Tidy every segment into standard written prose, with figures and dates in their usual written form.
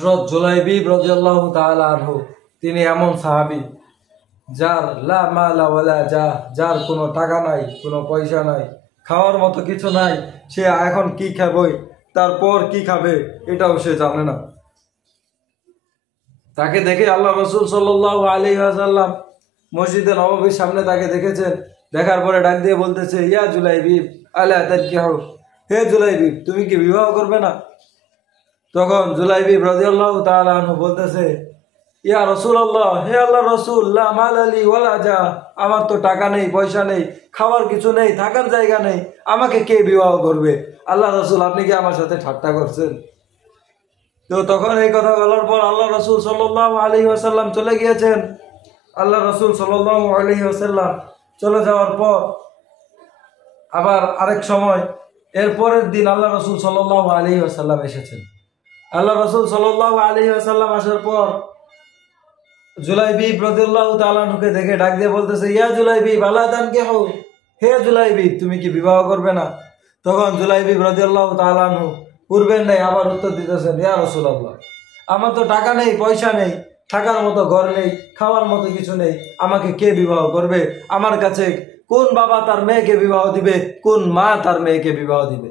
হযরত জুলাইবিব রাদিয়াল্লাহু তাআলা আনহু তিনি এমন সাহাবী যার লা মালা ওয়ালা যার কোনো টাকা নাই, কোনো পয়সা নাই, খাওয়ার মতো কিছু নাই, সে এখন কি খাবে তারপর কি খাবে এটাও সে জানে না। তাকে দেখে আল্লাহ রাসূল সাল্লাল্লাহু আলাইহি ওয়াসাল্লাম মসজিদে নববীর সামনে তাকে দেখেছেন। দেখার পরে ডাক দিয়ে বলতেছে, ইয়া জুলাইবিব আলা তানকিহু, হে জুলাইবিব তুমি কি বিবাহ করবে না? তখন জুলাইবিব রাদিয়াল্লাহু তাআলা আনহু বলতেছে, ইয়া রাসূলুল্লাহ, হে আল্লাহর রাসূল, লা মাল আলি ওয়ালা যা, আমার তো টাকা নেই, পয়সা নেই, খাওয়ার কিছু নেই, থাকার জায়গা নেই, আমাকে কে বিবাহ করবে? আল্লাহ রাসূল আপনি কি আমার সাথে ঠাট্টা করছেন? তো তখন এই কথা বলার পর আল্লাহ রাসূল সাল্লাল্লাহু আলাইহি ওয়াসাল্লাম চলে গিয়েছেন। আল্লাহ রাসূল সাল্লাল্লাহু আলাইহি ওয়াসাল্লাম চলে যাওয়ার পর আবার আরেক সময় এরপরের দিন আল্লাহ রাসূল সাল্লাল্লাহু আলাইহি ওয়াসাল্লাম এসেছেন। আল্লাহ রাসূল সাল্লাল্লাহু আলাইহি ওয়াসাল্লাম আসার পর জুলাইবিব রাদিয়াল্লাহু তাআলা আনহুকে দেখে ডাক দিয়ে বলতেছে, ইয়া জুলাইবিব আলা তানকিহু, হে জুলাইবিব তুমি কি বিবাহ করবে না? তখন জুলাইবিব রাদিয়াল্লাহু তাআলা আনহু পূর্বের নাই আবার উত্তর দিতেছেন, ইয়া রাসূলুল্লাহ আমার তো টাকা নেই, পয়সা নেই, থাকার মতো ঘর নেই, খাওয়ার মতো কিছু নেই, আমাকে কে বিবাহ করবে? আমার কাছে কোন বাবা তার মেয়েকে বিবাহ দিবে, কোন মা তার মেয়েকে বিবাহ দিবে?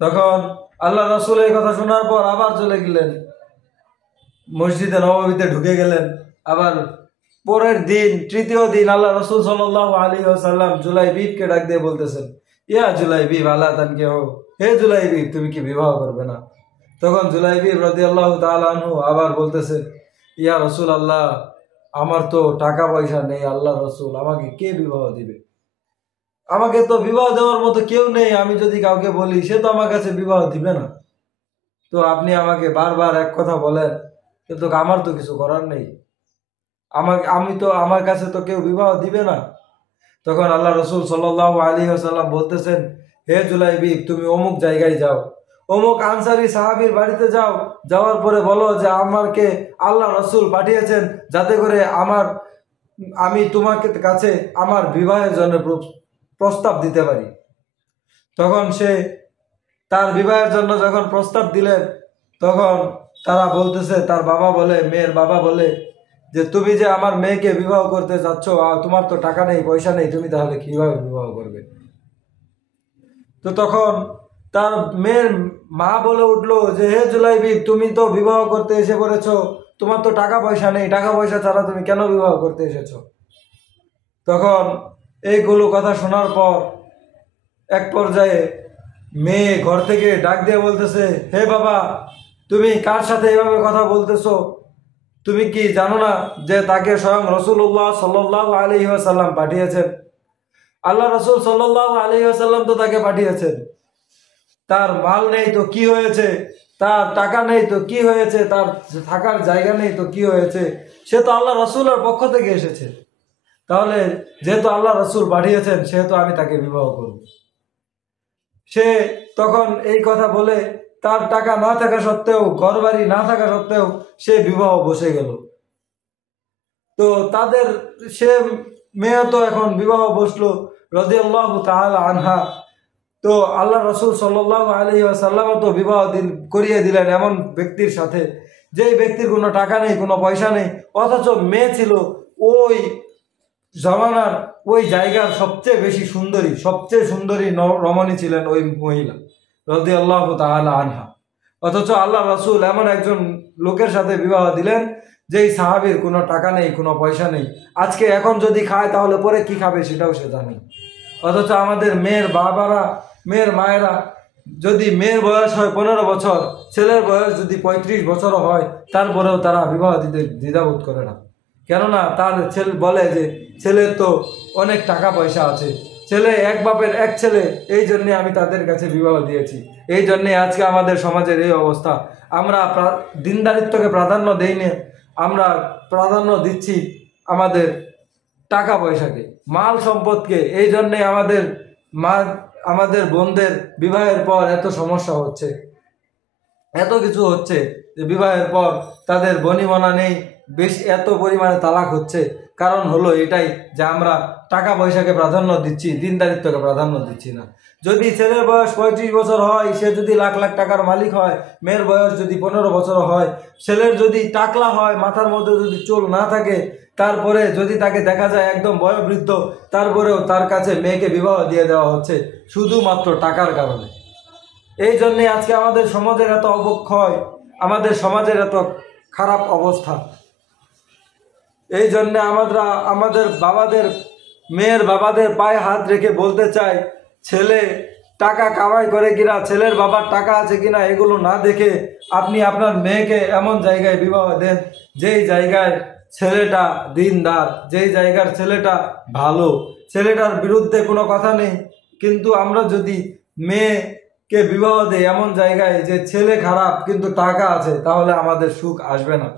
তখন আল্লাহ রাসূল এই কথা শোনার পর আবার চলে গেলেন, মসজিদে নববীতে ঢুকে গেলেন। আবার পরের দিন তৃতীয় দিন আল্লাহ রাসূল সাল্লাল্লাহু আলাইহি ওয়াসাল্লাম জুলাইবিবকে ডাক দিয়ে বলতেছেন, ইয়া জুলাইবিব আলা তানকিহু, হে জুলাইবিব তুমি কি বিবাহ করবে না? তখন জুলাইবিব রাদিয়াল্লাহু তাআলা আনহু আবার বলতেছেন, ইয়া রাসূলুল্লাহ আমার তো টাকা পয়সা নেই, আল্লাহ রাসূল আমাকে কে বিবাহ দিবে? আমাকে তো বিবাহ দেওয়ার মতো কেউ নেই, আমি যদি কাউকে বলি সে তো আমার কাছে বিবাহ দিবে না। তো আপনি আমাকে বারবার এক কথা বলেন, কিন্তু আমার তো কিছু করার নেই, আমার কাছে তো কেউ বিবাহ দিবে না। তখন আল্লাহ রাসূল সাল্লাল্লাহু আলাইহি ওয়াসাল্লাম বলতেছেন, হে জুলাইবিব তুমি অমুক জায়গায় যাও, অমুক আনসারী সাহাবীর বাড়িতে যাও, যাওয়ার পরে বলো যে আমাকে আল্লাহ রাসূল পাঠিয়েছেন যাতে করে আমি তোমাকে কাছে আমার বিবাহের জন্য প্রস্তাব দিতে পারি। তখন সে তার বিবাহের জন্য যখন প্রস্তাব দিলেন, তখন তারা বলতেছে, তার বাবা বলে, মেয়ের বাবা বলে যে তুমি যে আমার মেয়েকে বিবাহ করতে চাচ্ছ, তোমার তো টাকা নেই, পয়সা নেই, তুমি তাহলে কিভাবে বিবাহ করবে? তো তখন তার মেয়ের মা বলে উঠলো যে, হে জুলাইবিব তুমি তো বিবাহ করতে এসে পড়েছো, তোমার তো টাকা পয়সা নেই, টাকা পয়সা ছাড়া তুমি কেন বিবাহ করতে এসেছো? তখন এইগুলো কথা শোনার পর এক পর্যায়ে মেয়ে ঘর থেকে ডাক দিয়ে বলতেছে, হে বাবা তুমি কার সাথে এভাবে কথা বলতেছো? তুমি কি জানো না যে তাকে স্বয়ং রাসূলুল্লাহ সাল্লাল্লাহু আলাইহি ওয়াসাল্লাম পাঠিয়েছেন? আল্লাহ রাসূল সাল্লাল্লাহু আলাইহি ওয়াসাল্লাম তো তাকে পাঠিয়েছেন। তার মাল নেই তো কি হয়েছে, তার টাকা নেই তো কি হয়েছে, তার থাকার জায়গা নেই তো কি হয়েছে, সে তো আল্লাহ রাসূলের পক্ষ থেকে এসেছে। তাহলে যেহেতু আল্লাহ রাসূল পাঠিয়েছেন সেহেতু আমি তাকে বিবাহ করব। সে তখন এই কথা বলে তার টাকা না থাকা সত্ত্বেও, ঘর বাড়ি না থাকা সত্ত্বেও সে বিবাহ বসে গেল। তো সে মেয়ে তো এখন বিবাহ বসলো রাদিয়াল্লাহু তাআলা আনহা। তো আল্লাহ রাসূল সাল্লাল্লাহু আলাইহি ওয়াসাল্লাম তো বিবাহ করিয়ে দিলেন এমন ব্যক্তির সাথে, যেই ব্যক্তির কোনো টাকা নেই, কোনো পয়সা নেই, অথচ মেয়ে ছিল ওই জমানার ওই জায়গার সবচেয়ে সুন্দরী রমণী ছিলেন ওই মহিলা রাদিয়াল্লাহু তাআলা আনহা। অথচ আল্লাহ রাসূল এমন একজন লোকের সাথে বিবাহ দিলেন যেই সাহাবীর কোনো টাকা নেই, কোনো পয়সা নেই, আজকে এখন যদি খায় তাহলে পরে কি খাবে সেটাও সে জানে। অথচ আমাদের মেয়ের মায়েরা যদি মেয়ের বয়স হয় 15 বছর, ছেলের বয়স যদি 35 বছরও হয়, তারপরেও তারা বিবাহ দিতে দ্বিধাবোধ করে না। কেননা তার ছেলে বলে যে ছেলের তো অনেক টাকা পয়সা আছে, ছেলে এক বাপের এক ছেলে, এই জন্যে আমি তাদের কাছে বিবাহ দিয়েছি। এই জন্যে আজকে আমাদের সমাজের এই অবস্থা। আমরা দিনদারিত্বকে প্রাধান্য দেই না, আমরা প্রাধান্য দিচ্ছি আমাদের টাকা পয়সাকে, মাল সম্পদকে। এই জন্যে আমাদের বোনদের বিবাহের পর এত সমস্যা হচ্ছে, এত কিছু হচ্ছে যে বিবাহের পর তাদের বনিবনা নেই, বেশি এত পরিমাণে তালাক হচ্ছে। কারণ হলো এটাই যে আমরা টাকা পয়সাকে প্রাধান্য দিচ্ছি, দিনদারিত্বকে প্রাধান্য দিচ্ছি না। যদি ছেলের বয়স 35 বছর হয়, সে যদি লাখ লাখ টাকার মালিক হয়, মেয়ের বয়স যদি 15 বছর হয়, ছেলের যদি টাকলা হয়, মাথার মধ্যে যদি চুল না থাকে, তারপরে যদি তাকে দেখা যায় একদম বয়োবৃদ্ধ, তারপরেও তার কাছে মেয়েকে বিবাহ দিয়ে দেওয়া হচ্ছে শুধুমাত্র টাকার কারণে। এই জন্যে আজকে আমাদের সমাজের এত অবক্ষয়, আমাদের সমাজের এত খারাপ অবস্থা। এই জন্যে আমরা আমাদের বাবাদের, মেয়ের বাবাদের পায়ে হাত রেখে বলতে চাই, ছেলে টাকা কামাই করে কিনা, ছেলের বাবার টাকা আছে কিনা, এগুলো না দেখে আপনি আপনার মেয়েকে এমন জায়গায় বিবাহ দেন যেই জায়গায় ছেলেটা দিনদার, যেই জায়গার ছেলেটা ভালো, ছেলেটার বিরুদ্ধে কোনো কথা নেই। কিন্তু আমরা যদি মেয়েকে বিবাহ দেই এমন জায়গায় যে ছেলে খারাপ কিন্তু টাকা আছে, তাহলে আমাদের সুখ আসবে না।